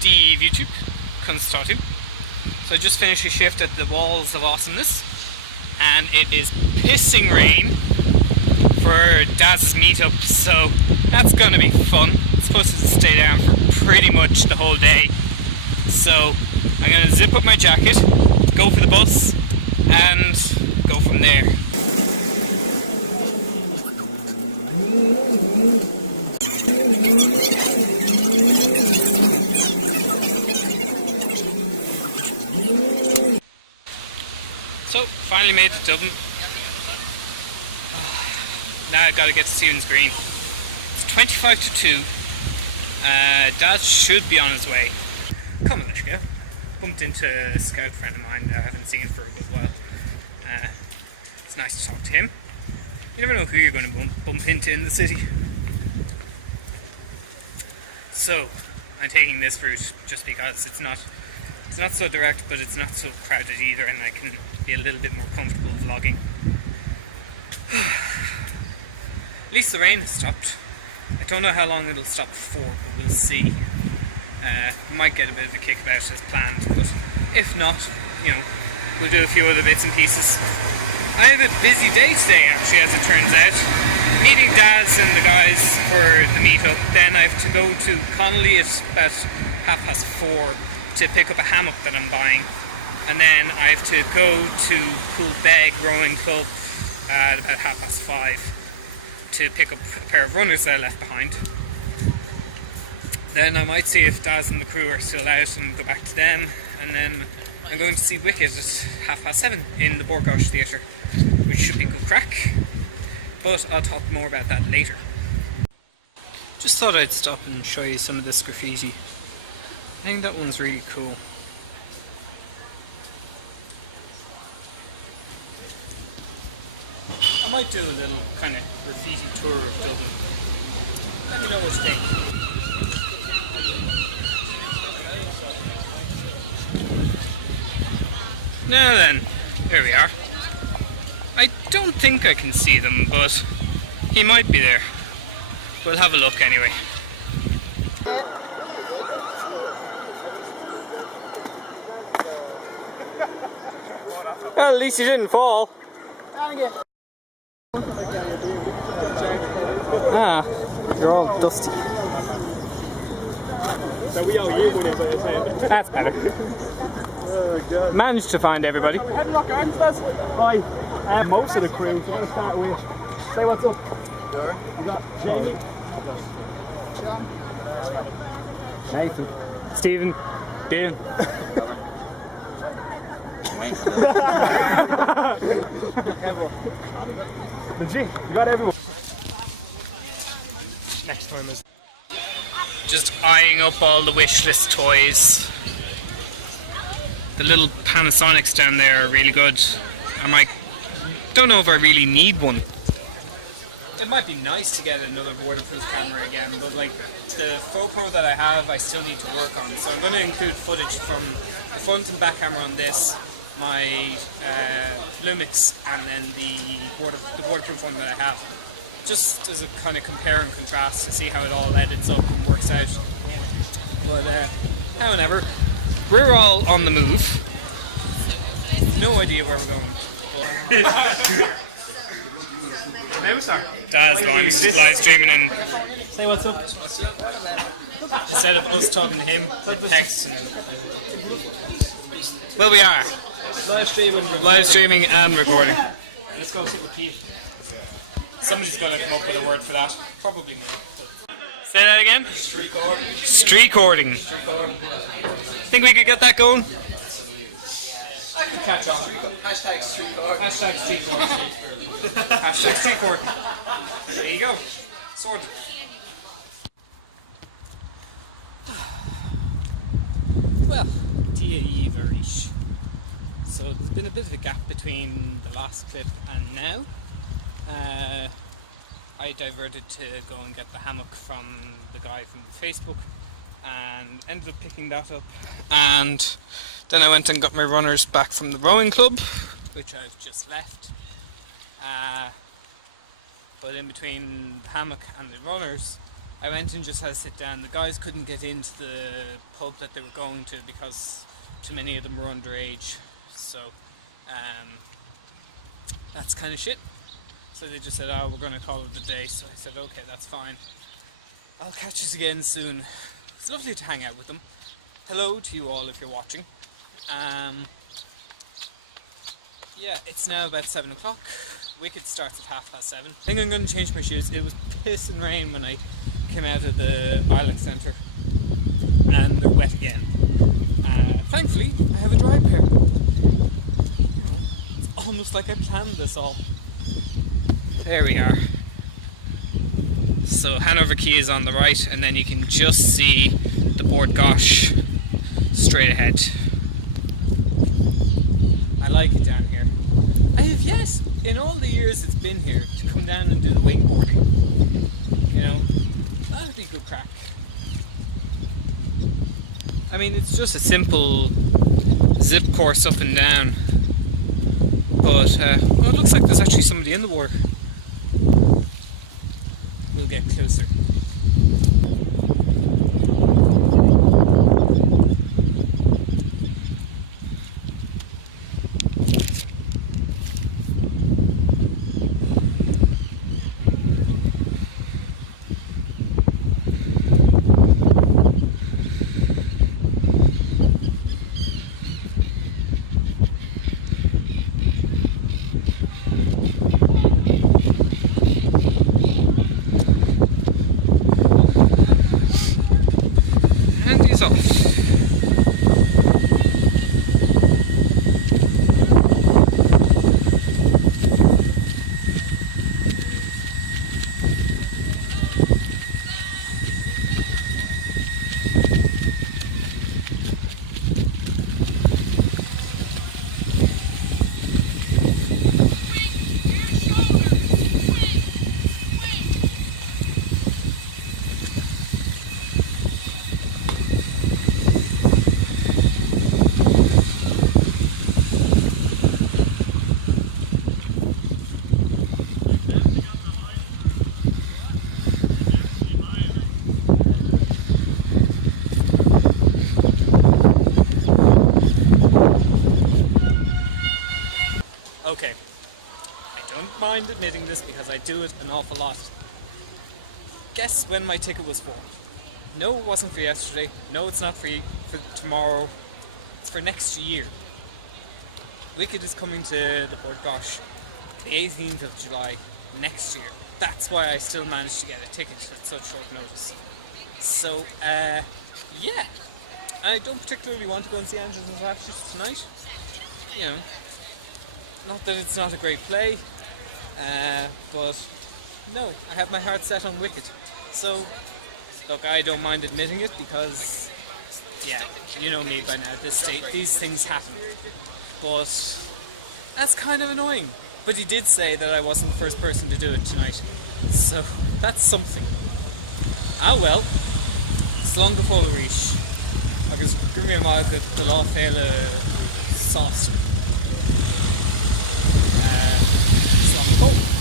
dhaoibh YouTube, conas. So I just finished a shift at the Walls of Awesomeness, and it is pissing rain for Daz's meetup, so that's gonna be fun. It's supposed to stay down for pretty much the whole day, so I'm gonna zip up my jacket, go for the bus, and go from there. So, finally made it to Dublin. Now I've got to get to Stephen's Green. It's 25 to 2. Dad should be on his way. Come on, let's go. Bumped into a scout friend of mine that I haven't seen for a good while. It's nice to talk to him. You never know who you're going to bump into in the city. So, I'm taking this route just because it's not so direct, but it's not so crowded either, and I can be a little bit more comfortable vlogging. At least the rain has stopped. I don't know how long it'll stop for, but we'll see. Might get a bit of a kick about it as planned, but if not, you know, we'll do a few other bits and pieces. I have a busy day today, actually, as it turns out. Meeting Daz and the guys for the meetup, then I have to go to Connolly at about 4:30 to pick up a hammock that I'm buying, and then I have to go to Beg Rowing Club at about 5:30 to pick up a pair of runners that I left behind. Then I might see if Daz and the crew are still out and go back to them, and then I'm going to see Wicked at 7:30 in the Borgosh Theatre, which should be good crack, but I'll talk more about that later. Just thought I'd stop and show you some of this graffiti. I think that one's really cool. I might do a little kind of graffiti tour of Dublin. Let me know what you think. Now then, here we are. I don't think I can see them, but he might be there. We'll have a look anyway. Well, at least you didn't fall. Ah, you're all dusty. So we owe you money, but it's that's better. Oh god. Managed to find everybody. Headlock arms, that's right. Most of the crew, so I'm gonna start with. Say what's up. Sure. You got Jamie. John. Nathan. Stephen. Dean. Legit, you got everyone. Next time is just eyeing up all the wish list toys. The little Panasonics down there are really good. Don't know if I really need one. It might be nice to get another waterproof camera again, but like the GoPro that I have, I still need to work on. So I'm going to include footage from the front and back camera on this, my Lumix, and then the waterproof one that I have. Just as a kind of compare and contrast to see how it all edits up and works out. But however, we're all on the move. No idea where we're going. Dad's live streaming and say what's up. Instead of us talking to him, text. Well, we are live streaming and recording. Let's go sit with Keith. Somebody's going to come up with a word for that. Probably me. Say that again? Streetcording. Think we could get that going? I can catch on. Hashtag streetcord. Hashtag streetcord. Hashtag streetcord. There you go. Sword. Well, dhaoibh arish. So there's been a bit of a gap between the last clip and now. I diverted to go and get the hammock from the guy from Facebook and ended up picking that up, and then I went and got my runners back from the rowing club, which I've just left, but in between the hammock and the runners I went and just had to sit down. The guys couldn't get into the pub that they were going to because too many of them were underage. So that's kind of shit. So they just said, oh, we're going to call it a day. So I said, okay, that's fine. I'll catch you again soon. It's lovely to hang out with them. Hello to you all if you're watching. Yeah, it's now about 7 o'clock. Wicked starts at 7:30. I think I'm going to change my shoes. It was pissing rain when I came out of the Ireland Centre, and they're wet again. Thankfully, I have a dry pair. It's almost like I planned this all. There we are. So Hanover Quay is on the right, and then you can just see the Bord Gosh straight ahead. I like it down here. I have yet, in all the years it's been here, to come down and do the wakeboarding. You know, that'd be good crack. I mean, it's just a simple zip course up and down. But, well, it looks like there's actually somebody in the water. We'll get closer. Okay, I don't mind admitting this because I do it an awful lot. Guess when my ticket was for? No, it wasn't for yesterday. No, it's not for tomorrow. It's for next year. Wicked is coming to the Bord Gosh the 18th of July next year. That's why I still managed to get a ticket at such short notice. So, yeah. I don't particularly want to go and see Angels and Ashes tonight. You know, not that it's not a great play, but no, I have my heart set on Wicked. So, look, I don't mind admitting it because, yeah, you know me by now, at this state, these things happen. But that's kind of annoying. But he did say that I wasn't the first person to do it tonight. So, that's something. Ah well, slán go fóla rís. Agus gurmí má go lá féile sauce. Slán go fóla.